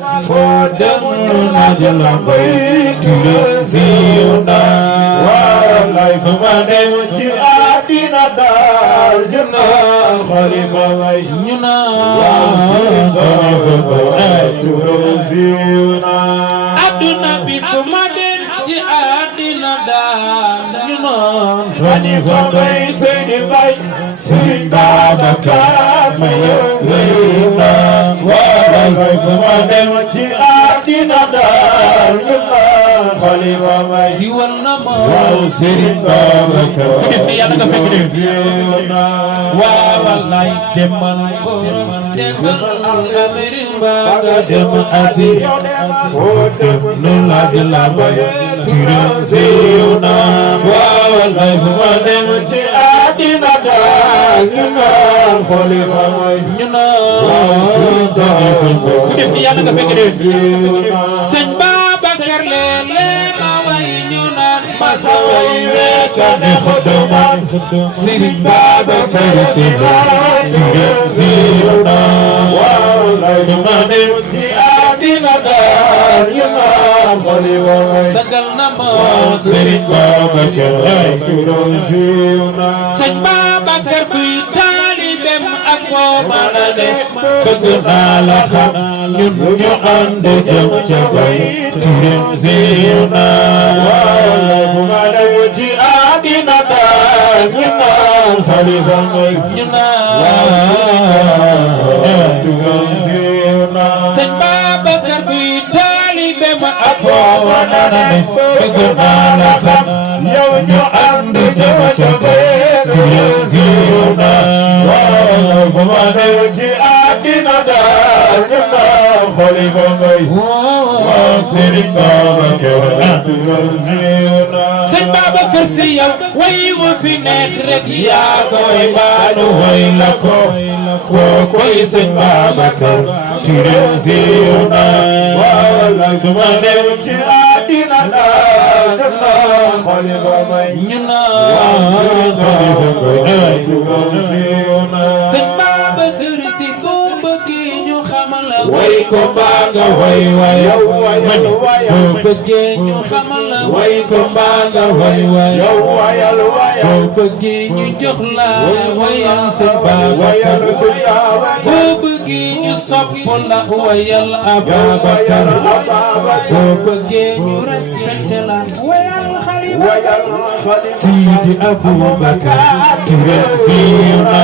Fodem najla bay tirziuna walay famane ci adina dal juna khalifa bay ñuna khalifa bay tirziuna aduna bi famane ci adina dal ñuna khalifa bay seydi bay Serigne Babacar mayna walay famane ci adina dal ñuna khalifa bay siwal na ma Serigne Babacar yàlla nga fekk def waaw wallaay demal ko demal Amérique nga dem adi foo dem nu laaj la bay tirziuna waaw wallaay fu ma dem ci adina daal ñu naan khalifa bay ñu naan ku def ni yàlla nga fekk def sëñ Babacar leele ma way ñu naan masa way weka ne xodoman Serigne Babacar Si tirziuna waaw lay ma dem ci adina daal ñu naan khalifa bay sagal na ma Serigne Babacar tirziuna sëñ Babacar kuy talibem ak foo mën a ne bëgg naa la xam ñun ñu ànd jëm ca bay tirziuna waaw lay ma dem ci adina daal ñu naan khalifa bay ñu naan tirziuna sëñ Babacar kuy talibem ak foo mën a ne bëgg naa la xam yow ñu ànd jëm ca bay tirziuna waaw fu ma dem ci adina daal ñu naan khalifa bay waaw Serigne Babacar tirziuna sëñ Babacar Si yow way wa fi neex rek yaa koy baanu way la ko koy sëñ Babacar tirziuna waaw fu ma dem ci adina daal ñu naan khalifa bay ñu naan khalifa bay tirziuna sëñ Babacar Si ko bëgg ñu xamal la way ko mbaa nga way yow wayal boo bëggee ñu xamal la way ko mbaa nga way yow wayal boo bëggee ñu jox la wayal sëñ Babacar boo bëggee ñu sopp la wayal Ababacar boo bëggee ñu respecté la wayal Khalifa Sidi Aboubacar tirziuna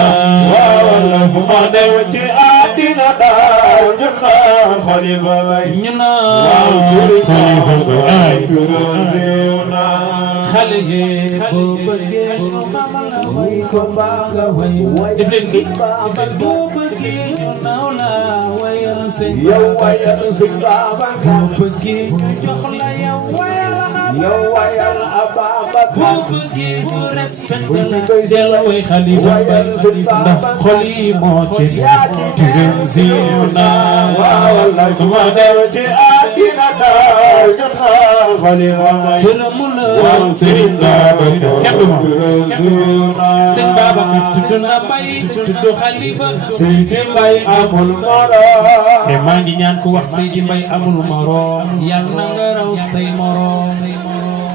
wala fu ma dem ci adina daal ñu naan khalifa bay ñu naan khalifa bay tirziuna xale yi boo bëggee ñu xamal la way ko mbaa nga way def leen si boo bëggee ñu naaw la wayal sëñ Babacar boo bëggee ñu jox la yow wayal Ababacar boo bëggee ñu respecté la del way Khalifa bay ndax xol yi moo ci tirziuna wallaay fu ma dem ci adina daal ñu naan khalifa bay cërëmu la Serigne Babacar kenn du ma sëñ Babacar tudd na bay tudd Khalifa Seydi Mbaye amul morom te maa ngi ñaan ku wax Seydi Mbaye amul morom yàlla na nga raw say morom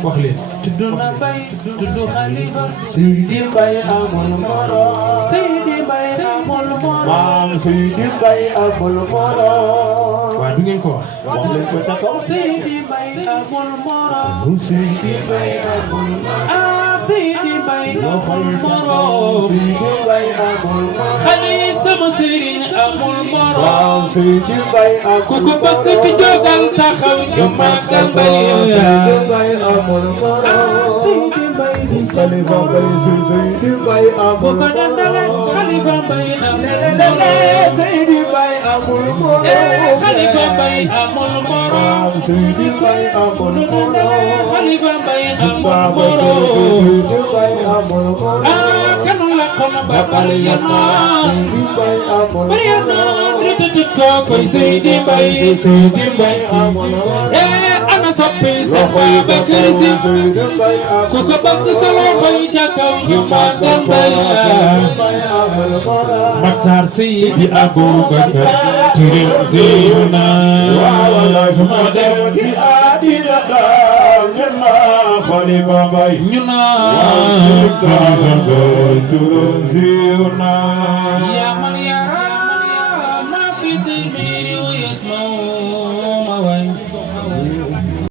wax leen tudd na bay tudd Khalifa Seydi Mbaye amul morom Seydi Mbaye amul morom Seydi Mbaye amul morom waaw du ngeen ko wax leen ko ca kaw Seydi Mbaye amul morom Seydi Mbaye amul morom Seydi Mbaye amul morom Seydi Mbaye amul morom xale yi sama sëriñ amul morom Seydi Mbaye amul ku ko bëgg ti jógal taxaw ñu màggal Mbaye Seydi Mbaye amul morom Seydi Mbaye Khalifa Mbaye Seydi Mbaye amul morom Khalifa Mbaye amul morom Seydi Mbaye amul morom Khalifa Mbaye amul morom Seydi Mbaye amul morom Khalifa Mbaye amul morom kanu la kono ba bal yanoon bal yanoon ritutut ko koy Seydi Mbaye amul morom ana sopp soppe Sëñ Babacar Si ku ko bëgg sa loxo yi ca kaw ñu màggal bay Matar Seydi Aboubacar Touré Zeyna ma dem ci àddina daal ñu naan Xalifa Mbay ñu naan Touré Zeyna يا من يرى ما في الضمير ويسمع